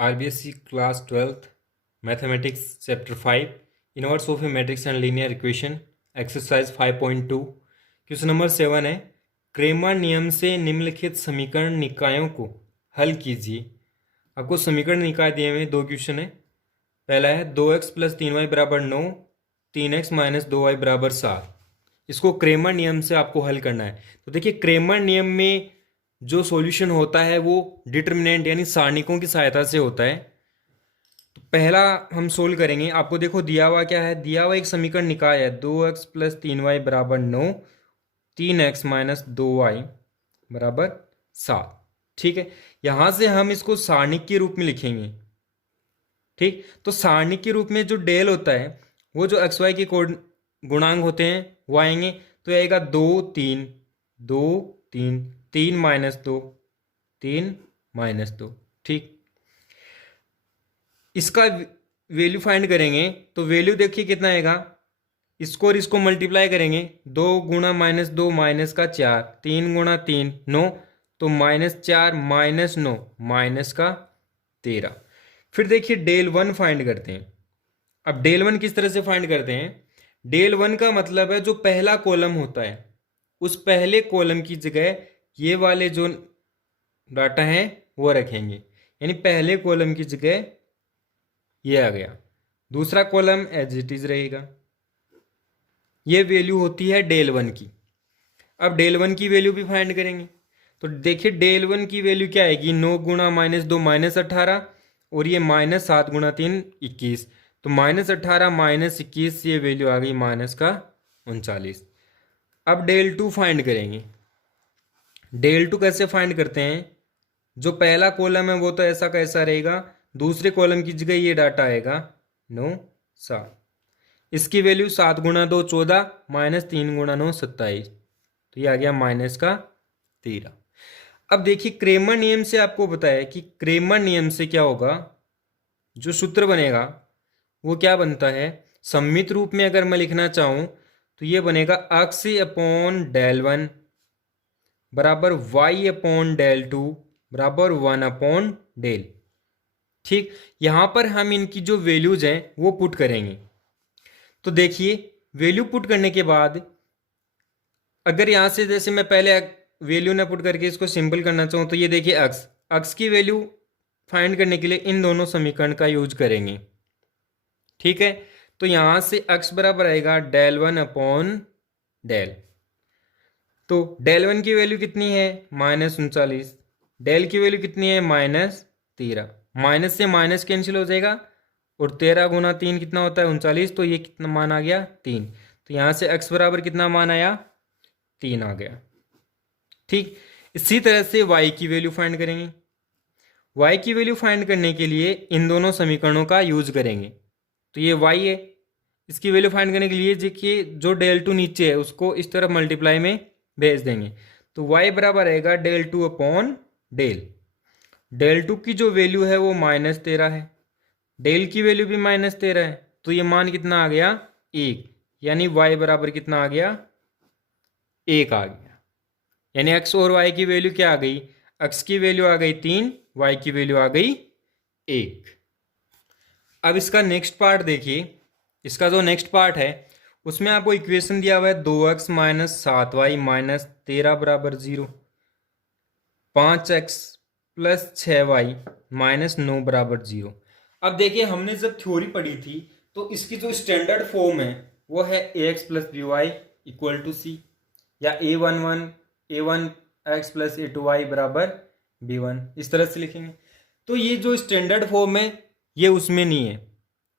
RBSc class 12th mathematics chapter 5 inverse of A matrix and linear equation exercise 5.2 question number 7 है। Cramer नियम से निम्नलिखित समीकरण निकायों को हल कीजिए। आपको समीकरण निकाय दिए हुए दो क्वेश्चन है। पहला है 2x प्लस 3y बराबर 9, 3x माइनस 2y बराबर 7। इसको क्रेमर नियम से आपको हल करना है। तो देखिए क्रेमर नियम में जो सॉल्यूशन होता है वो डिटर्मिनेंट यानी सारणिकों की सहायता से होता है। तो पहला हम सोल्व करेंगे। आपको देखो दिया हुआ क्या है, दिया हुआ एक समीकरण निकाय है 2x प्लस 3y बराबर 9, 3x माइनस 2y बराबर 7। ठीक है, यहां से हम इसको सारणिक के रूप में लिखेंगे। ठीक, तो सारणिक के रूप में जो डेल होता है वो जो एक्स वाई के गुणांक होते हैं वो आएंगे। तो आएगा 2 3 2 3 3 माइनस 2 3 माइनस 2। ठीक, इसका वैल्यू फाइंड करेंगे तो वैल्यू देखिए कितना आएगा। इसको और इसको मल्टीप्लाई करेंगे, 2 गुणा माइनस 2 माइनस का 4, 3 गुणा 3 9, तो माइनस 4 माइनस 9 माइनस का 13। फिर देखिए डेल वन फाइंड करते हैं। अब डेल वन किस तरह से फाइंड करते हैं, डेल वन का मतलब है जो पहला कॉलम होता है उस पहले कॉलम की जगह ये वाले जो डाटा हैं वो रखेंगे, यानी पहले कॉलम की जगह ये आ गया, दूसरा कॉलम एज इट इज रहेगा। ये वैल्यू होती है डेल वन की। अब डेल वन की वैल्यू भी फाइंड करेंगे। तो देखिए डेल वन की वैल्यू क्या आएगी, 9 गुणा माइनस 2 माइनस 18, और ये माइनस 7 गुणा 3 21, तो माइनस 18 माइनस 21, ये वैल्यू आ गई माइनस का 39। अब डेल टू फाइंड करेंगे। डेल टू कैसे फाइंड करते हैं, जो पहला कॉलम है वो तो ऐसा कैसा रहेगा, दूसरे कॉलम की जगह ये डाटा आएगा 9 7। इसकी वैल्यू 7 गुणा 2 14 माइनस 3 गुणा 9 27, तो ये आ गया माइनस का 13। अब देखिए क्रेमर नियम से आपको बताया कि क्रेमर नियम से क्या होगा, जो सूत्र बनेगा वो क्या बनता है, सममित रूप में अगर मैं लिखना चाहूं तो ये बनेगा एक्स अपॉन डेल वन बराबर वाई अपॉन डेल टू बराबर 1 अपॉन डेल। ठीक, यहां पर हम इनकी जो वैल्यूज हैं वो पुट करेंगे। तो देखिए वैल्यू पुट करने के बाद अगर यहां से जैसे मैं पहले वैल्यू ना पुट करके इसको सिंपल करना चाहूँ तो ये देखिए अक्स अक्स की वैल्यू फाइंड करने के लिए इन दोनों समीकरण का यूज करेंगे। ठीक है, तो यहां से अक्स बराबर आएगा डेल वन अपॉन डेल। तो डेल वन की वैल्यू कितनी है -39, डेल की वैल्यू कितनी है -13, माइनस से माइनस कैंसिल हो जाएगा, और 13 गुना 3 कितना होता है 39, तो ये कितना मान आ गया 3। तो यहां से x बराबर कितना मान आया 3 आ गया। ठीक, इसी तरह से y की वैल्यू फाइंड करेंगे। y की वैल्यू फाइंड करने के लिए इन दोनों समीकरणों का यूज करेंगे। तो ये y है, इसकी वैल्यू फाइंड करने के लिए देखिए जो डेल टू नीचे है उसको इस तरफ मल्टीप्लाई में भेज देंगे, तो y बराबर आएगा del two upon del. Del two की जो वैल्यू है वो -13 है, डेल की वैल्यू भी -13 है, तो ये मान कितना आ गया 1, यानी y बराबर कितना आ गया 1 आ गया। यानी x और y की वैल्यू क्या आ गई, x की वैल्यू आ गई 3, y की वैल्यू आ गई 1। अब इसका नेक्स्ट पार्ट देखिए, इसका जो नेक्स्ट पार्ट है उसमें आपको इक्वेशन दिया हुआ है 2x माइनस 7y माइनस 13 बराबर 0, 5x प्लस 6y माइनस 9 बराबर 0। अब देखिए हमने जब थ्योरी पढ़ी थी तो इसकी जो स्टैंडर्ड फॉर्म है वो है ax plus b y equal to c, या a1 x प्लस a2y बराबर b1, इस तरह से लिखेंगे। तो ये जो स्टैंडर्ड फॉर्म है ये उसमें नहीं है,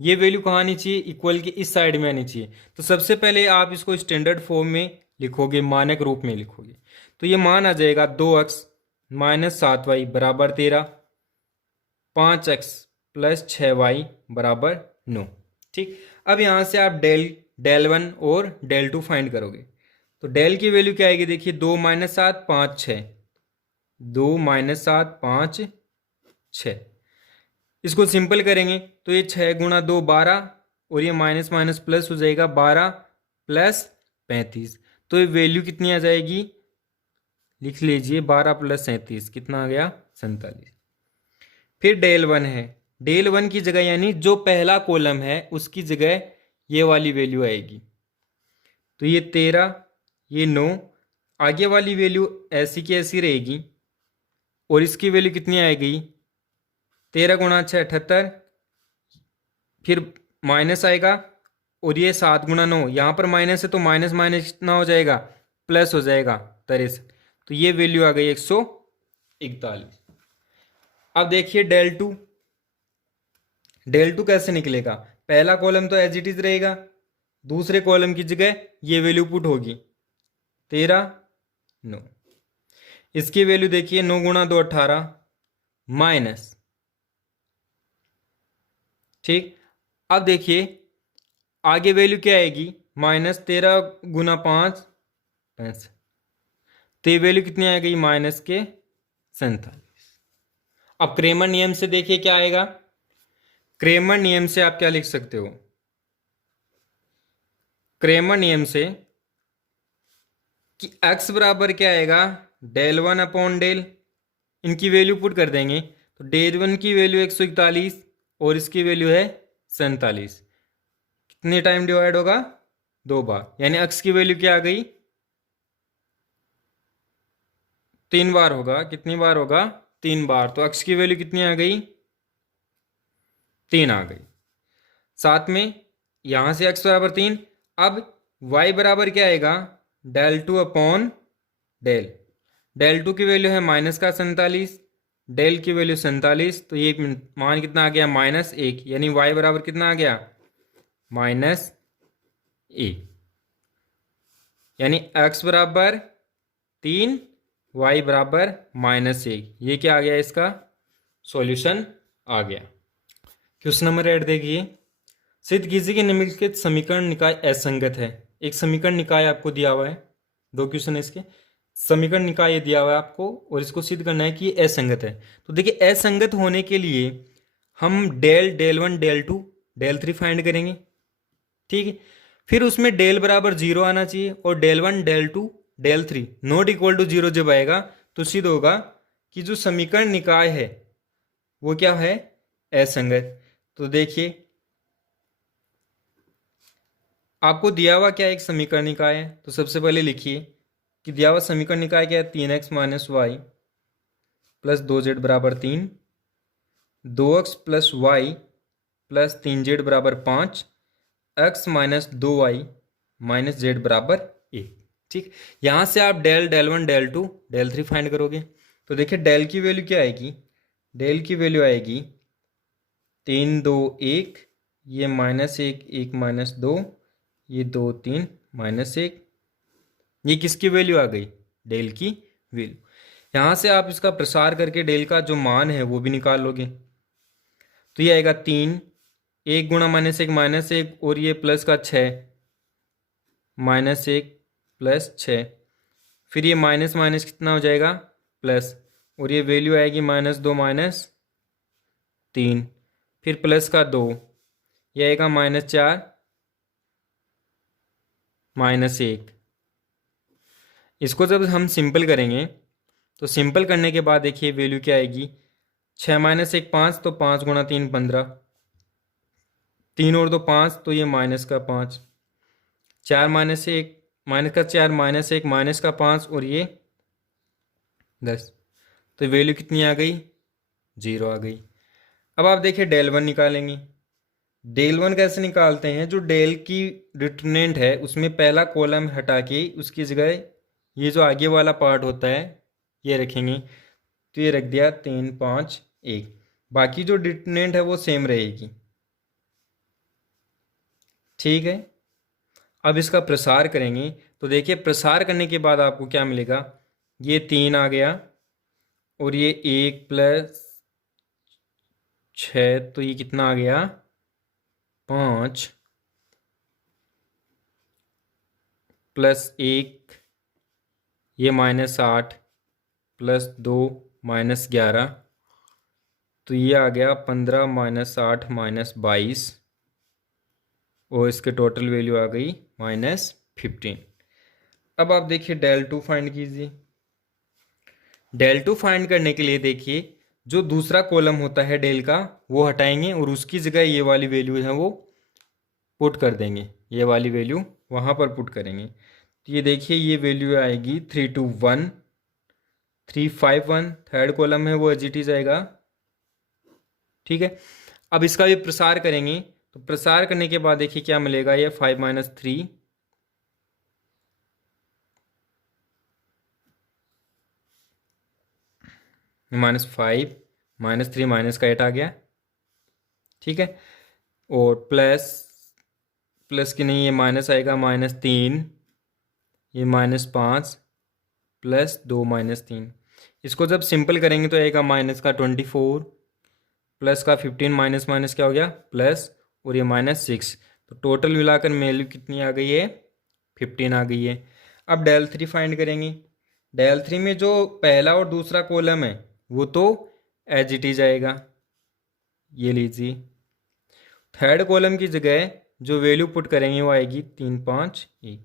ये वैल्यू कहाँ आनी चाहिए, इक्वल के इस साइड में आनी चाहिए। तो सबसे पहले आप इसको स्टैंडर्ड फॉर्म में लिखोगे, मानक रूप में लिखोगे, तो ये मान आ जाएगा 2x माइनस 7y बराबर 13, 5x प्लस 6y बराबर 9। ठीक, अब यहाँ से आप डेल वन और डेल टू फाइंड करोगे। तो डेल की वैल्यू क्या आएगी, देखिए 2 माइनस 7 5 6, 2 माइनस 7 5 6, इसको सिंपल करेंगे तो ये 6 गुणा 2 12, और ये माइनस माइनस प्लस हो जाएगा 12 प्लस 35, तो ये वैल्यू कितनी आ जाएगी, लिख लीजिए 12 प्लस 37 कितना आ गया 47। फिर डेल वन है, डेल वन की जगह यानी जो पहला कॉलम है उसकी जगह ये वाली वैल्यू आएगी। तो ये 13, ये 9, आगे वाली वैल्यू ऐसी की ऐसी रहेगी और इसकी वैल्यू कितनी आएगी, 13 गुणा 6 78, फिर माइनस आएगा और ये 7 गुणा 9, यहाँ पर माइनस है तो माइनस माइनस कितना हो जाएगा, प्लस हो जाएगा 63। तो ये वैल्यू आ गई 141। अब देखिए डेल टू, डेल टू कैसे निकलेगा, पहला कॉलम तो एज इट इज रहेगा, दूसरे कॉलम की जगह ये वैल्यू पुट होगी 13 9, इसकी वैल्यू देखिए 9 गुणा 2 18 माइनस, ठीक। अब देखिए आगे वैल्यू क्या आएगी, माइनस 13 गुना 5 65, तो ये वैल्यू कितनी आ गई, माइनस के 47। अब क्रेमर नियम से देखिए क्या आएगा, क्रेमर नियम से आप क्या लिख सकते हो, क्रेमर नियम से कि x बराबर क्या आएगा, डेल वन अपॉन डेल, इनकी वैल्यू पुट कर देंगे तो डेल वन की वैल्यू 141 और इसकी वैल्यू है 47, कितने टाइम डिवाइड होगा, 2 बार, यानी x की वैल्यू क्या आ गई, 3 बार होगा, कितनी बार होगा, 3 बार, तो x की वैल्यू कितनी आ गई, 3 आ गई। साथ में यहां से x बराबर 3, अब y बराबर क्या आएगा, del two upon del, del two की वैल्यू है माइनस का 47, डेल की वैल्यू 47, तो ये मान कितना आ गया, -1, यानी y बराबर कितना आ गया, -1, यानी x बराबर 3, y बराबर -1, ये क्या आ गया, इसका सॉल्यूशन आ गया। क्वेश्चन नंबर 8 देखिए, सिद्ध कीजिए कि निम्नलिखित समीकरण निकाय असंगत है। एक समीकरण निकाय आपको दिया हुआ है, 2 क्वेश्चन है इसके, समीकरण निकाय ये दिया हुआ है आपको और इसको सिद्ध करना है कि ये असंगत है। तो देखिए असंगत होने के लिए हम del one del two del three find करेंगे, ठीक है। फिर उसमें डेल बराबर 0 आना चाहिए और del one del two del three not equal to 0 जब आएगा तो सिद्ध होगा कि जो समीकरण निकाय है वो क्या है, असंगत। तो देखिए आपको दिया हुआ क्या एक समीकरण निकाय है, तो सबसे पहले लिखिए कि दिया हुआ समीकरण निकाय क्या है, 3x minus Y plus 2z बराबर 3, 2x plus Y plus 3z बराबर 5, x minus 2y minus z बराबर 1, ठीक। यहाँ से आप del one del two del three find करोगे तो देखिए डेल की वैल्यू क्या आएगी, डेल की वैल्यू आएगी 3 2 1, ये -1 1 -2, ये 2 3 -1, ये किसकी वैल्यू आ गई, डेल की वैल्यू। यहाँ से आप इसका प्रसार करके डेल का जो मान है वो भी निकाल लोगे, तो ये आएगा 3, 1 गुणा -1 और ये प्लस का 6, -1 प्लस 6, फिर ये माइनस माइनस कितना हो जाएगा, प्लस, और ये वैल्यू आएगी -2 -3, फिर प्लस का 2, ये आएगा -4 -1। इसको जब हम सिंपल करेंगे तो सिंपल करने के बाद देखिए वैल्यू क्या आएगी, 6 -1 5, तो 5 गुणा 3 15, 3 और 2 5, तो ये -5, 4 -1 -4 -1 -5 और ये 10, तो वैल्यू कितनी आ गई, 0 आ गई। अब आप देखिए डेल वन निकालेंगे, डेल वन कैसे निकालते हैं, जो डेल की डिटरमिनेंट है उसमें पहला कॉलम हटा के उसकी जगह ये जो आगे वाला पार्ट होता है ये रखेंगे, तो ये रख दिया 3 5 1, बाकी जो डिटरमिनेंट है वो सेम रहेगी, ठीक है। अब इसका प्रसार करेंगे तो देखिए प्रसार करने के बाद आपको क्या मिलेगा, ये 3 आ गया और ये 1 प्लस 6, तो ये कितना आ गया, 5 प्लस 1, ये -8 प्लस 2 -11, तो ये आ गया 15 -8 -22 और इसके टोटल वैल्यू आ गई -15। अब आप देखिए डेल टू फाइंड कीजिए, डेल टू फाइंड करने के लिए देखिए जो दूसरा कॉलम होता है डेल का वो हटाएंगे और उसकी जगह ये वाली वैल्यू है वो पुट कर देंगे, ये वाली वैल्यू वहाँ पर पुट करेंगे। तो ये देखिए ये वैल्यू आएगी 321 351, थर्ड कॉलम है वो एज इट इज आएगा। ठीक है, अब इसका भी प्रसार करेंगे तो प्रसार करने के बाद देखिए क्या मिलेगा, ये 5 माइनस 3 -5 -3 माइनस का 8 आ गया। ठीक है, और प्लस प्लस की नहीं, ये माइनस आएगा -3, ये -5 +2 -3। इसको जब सिंपल करेंगे तो आएगा माइनस का 24 प्लस का 15 माइनस माइनस क्या हो गया प्लस, और ये -6। तो टोटल मिलाकर वैल्यू कितनी आ गई है 15 आ गई है। अब डेल 3 फाइंड करेंगे। डेल 3 में जो पहला और दूसरा कॉलम है वो तो एज इट इज आएगा, ये लीजिए। थर्ड कॉलम की जगह जो वैल्यू पुट करेंगे वो आएगी 3 5 1।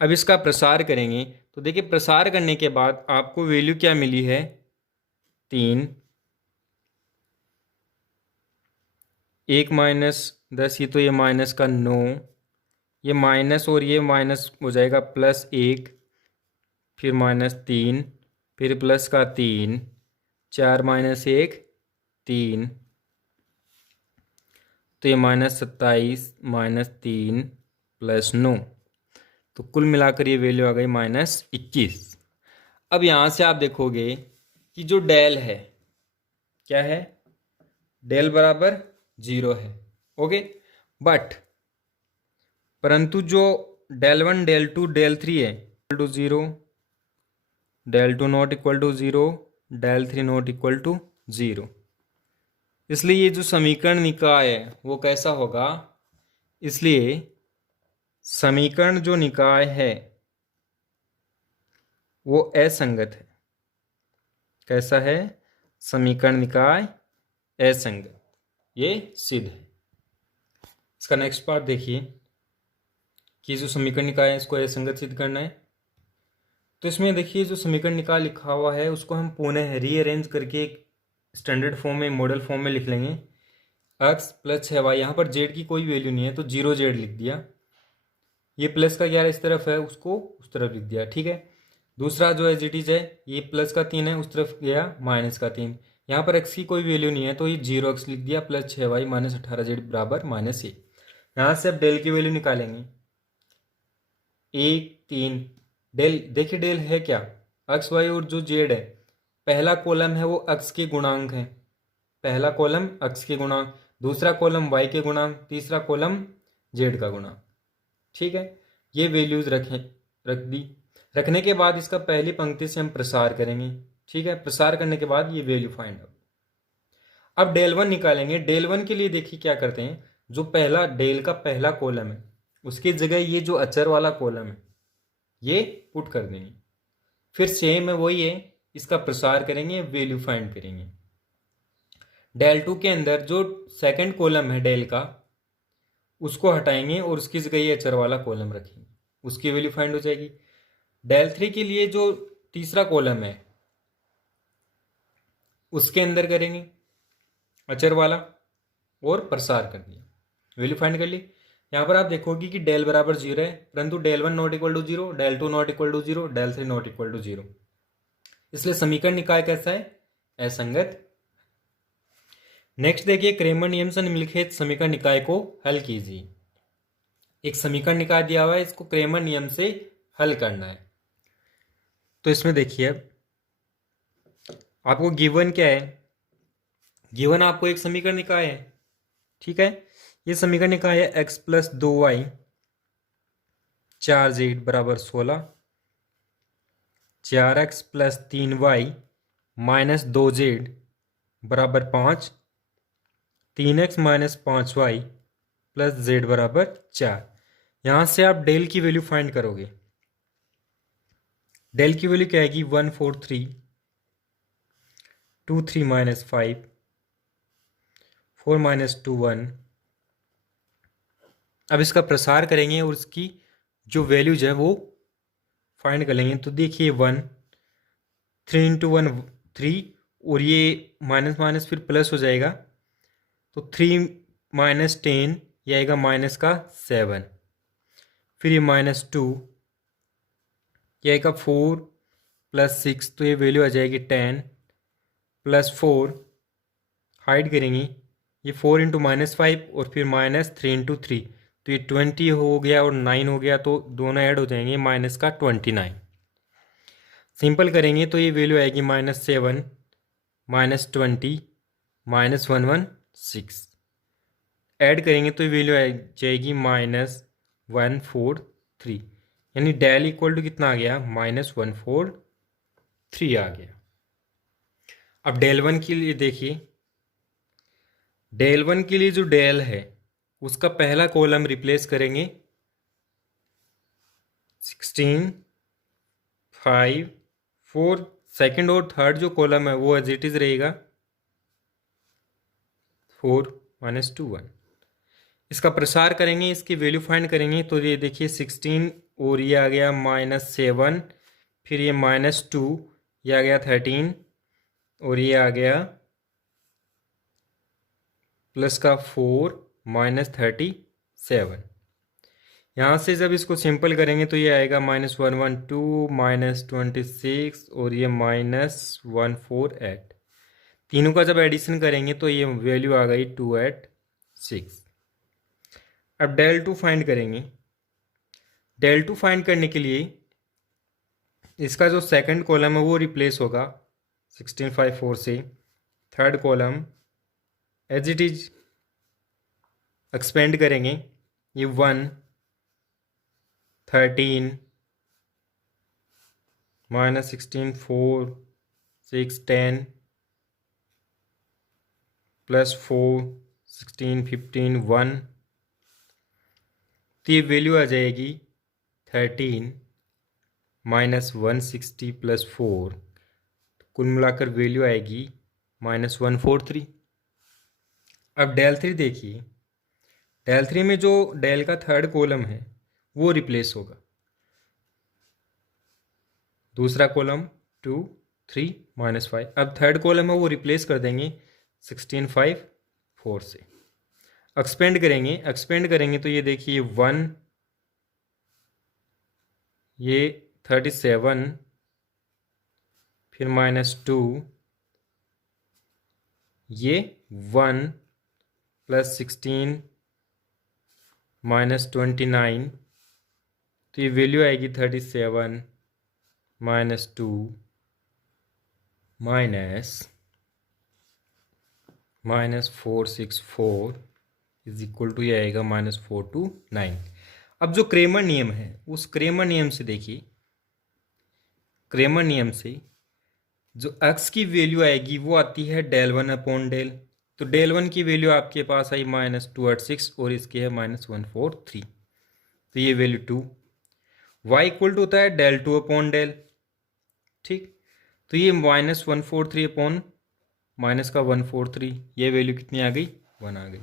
अब इसका प्रसार करेंगे तो देखिए प्रसार करने के बाद आपको वैल्यू क्या मिली है 3, 1 -10, ये तो ये माइनस का 9, ये माइनस और ये माइनस हो जाएगा +1, फिर -3, फिर प्लस का 3, 4 -1 3, तो ये -27 -3 +9, तो कुल मिलाकर ये वैल्यू आ गई -21। अब यहाँ से आप देखोगे कि जो डेल है क्या है, डेल बराबर 0 है। ओके, बट परंतु जो डेल 1 डेल 2 डेल 3 है equal to 0, del 2 not equal to 0, del 3 not equal to 0। इसलिए ये जो समीकरण निकाय है वो कैसा होगा, इसलिए समीकरण जो निकाय है वो असंगत है। कैसा है, समीकरण निकाय असंगत, ये सिद्ध है। इसका नेक्स्ट पार्ट देखिए कि जो समीकरण निकाय है इसको असंगत सिद्ध करना है। तो इसमें देखिए जो समीकरण निकाय लिखा हुआ है उसको हम पुनः रीअरेंज करके एक स्टैंडर्ड फॉर्म में मॉडल फॉर्म में लिख लेंगे। x + 6y, यहाँ पर z की कोई वैल्यू नहीं है तो 0z लिख दिया। ये प्लस का 11 इस तरफ है उसको उस तरफ लिख दिया। ठीक है, दूसरा जो एज इट इज है ये प्लस का 3 है उस तरफ गया -3। यहाँ पर x की कोई वैल्यू नहीं है तो ये 0x लिख दिया, +6y -18z बराबर -1। यहाँ से अब डेल की वैल्यू निकालेंगे 1 3। डेल देखिए डेल है क्या, x y और जो z है पहला कॉलम है वो x के गुणांक है, पहला कॉलम x के गुणांक, दूसरा कॉलम y के गुणांक, तीसरा कॉलम z का गुणांक। ठीक है, ये वैल्यूज रख दी। रखने के बाद इसका पहली पंक्ति से हम प्रसार करेंगे। ठीक है, प्रसार करने के बाद ये वैल्यू फाइंड आउट। अब डेल 1 निकालेंगे। डेल 1 के लिए देखिए क्या करते हैं, जो पहला डेल का पहला कॉलम है उसकी जगह ये जो अचर वाला कॉलम है ये पुट कर देंगे। फिर सेम है वही है, इसका प्रसार करेंगे, वैल्यू फाइंड करेंगे। डेल 2 के अंदर जो सेकंड कॉलम है डेल का उसको हटाएंगे और उसकी जगह ये अचर वाला कॉलम रखेंगे, उसकी वैल्यू फाइंड हो जाएगी। डेल 3 के लिए जो तीसरा कॉलम है उसके अंदर करेंगे अचर वाला और प्रसार कर दिया, वैल्यू फाइंड कर ली। यहाँ पर आप देखोगे कि डेल बराबर 0 है, परंतु del 1 not equal to 0, del 2 not equal to 0, del 3 not equal to 0। इसलिए समीकरण निकाय कैसा है, असंगत। नेक्स्ट देखिए क्रेमर नियम से निम्नलिखित समीकरण निकाय को हल कीजिए। एक समीकरण निकाय दिया हुआ है, इसको क्रेमर नियम से हल करना है। तो इसमें देखिए आपको गिवन क्या है, गिवन आपको एक समीकरण निकाय है। ठीक है, ये समीकरण निकाय है x + 2y 4z बराबर 16, 4x + 3y - 2z बराबर 5, 3x - 5y + z बराबर 4। यहाँ से आप डेल की वैल्यू फाइंड करोगे। डेल की वैल्यू क्या आएगी 143 2 3 - 5 4 - 2 1। अब इसका प्रसार करेंगे और उसकी जो वैल्यूज है वो फाइंड कर लेंगे। तो देखिए 1 3 × 1 3 और ये माइनस माइनस फिर प्लस हो जाएगा, तो 3 माइनस 10 ये आएगा माइनस का 7, फिर ये -2 ये आएगा 4 प्लस 6, तो ये वैल्यू आ जाएगी 10 प्लस 4 हाइड करेंगे, ये 4 इंटू -5 और फिर -3 इंटू 3, तो ये 20 हो गया और 9 हो गया, तो दोनों ऐड हो जाएंगे माइनस का 29। सिंपल करेंगे तो ये वैल्यू आएगी -7 -20 -116, ऐड करेंगे तो ये वैल्यू आ जाएगी -143, यानी डेल इक्वल टू कितना आ गया, -143 आ गया। अब डेल वन के लिए देखिए, डेल वन के लिए जो डेल है उसका पहला कॉलम रिप्लेस करेंगे 16 5 4, सेकंड और थर्ड जो कॉलम है वो एज इट इज रहेगा 4 -2 1। इसका प्रसार करेंगे, इसकी वैल्यू फाइंड करेंगे, तो ये देखिए 16 और ये आ गया -7, फिर ये -2 ये आ गया 13 और ये आ गया प्लस का 4 -37। यहाँ से जब इसको सिंपल करेंगे तो ये आएगा -112 -26 और ये -148। तीनों का जब एडिशन करेंगे तो ये वैल्यू आ गई 286। अब डेल टू फाइंड करेंगे। डेल टू फाइंड करने के लिए इसका जो सेकंड कॉलम है वो रिप्लेस होगा 16 5 4 से, third column as it is expand करेंगे, ये 1 13 -16 4 6 10 प्लस 4 16 15 1, तो ये वैल्यू आ जाएगी 13 -160 प्लस 4, कुल मिलाकर वैल्यू आएगी -143। अब डेल थ्री देखिए, डेल थ्री में जो डेल का थर्ड कॉलम है वो रिप्लेस होगा, दूसरा कॉलम 2 3 -5। अब थर्ड कॉलम है वो रिप्लेस कर देंगे 16 5 4 से, एक्सपेंड करेंगे तो ये देखिए 1 ये 37 फिर -2 ये 1 प्लस 16 -29, तो ये वैल्यू आएगी 37 -2 -464 इज इक्वल टू ये आएगा -429। अब जो क्रेमर नियम है उस क्रेमर नियम से देखिए, क्रेमर नियम से जो x की वैल्यू आएगी वो आती है डेल वन अपॉन डेल, तो डेल वन की वैल्यू आपके पास आई -286 और इसकी है -143, तो ये वैल्यू 2। y इक्वल टू होता है डेल टू अपॉन डेल, ठीक, तो ये -143 अपॉन माइनस का 143, ये वैल्यू कितनी आ गई, 1 आ गई।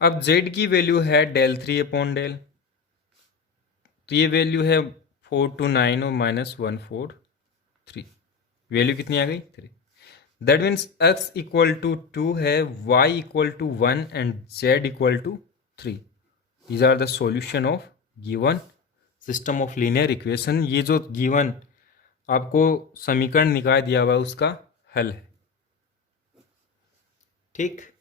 अब z की वैल्यू है डेल थ्री अपॉन डेल, तो ये वैल्यू है 429 और -143, वैल्यू कितनी आ गई, 3। That means x equal to 2 है, y equal to 1 and z equal to 3। These are the solution of given system of linear equation. ये जो गिवन आपको समीकरण निकाय दिया हुआ है उसका हल है, ठीक।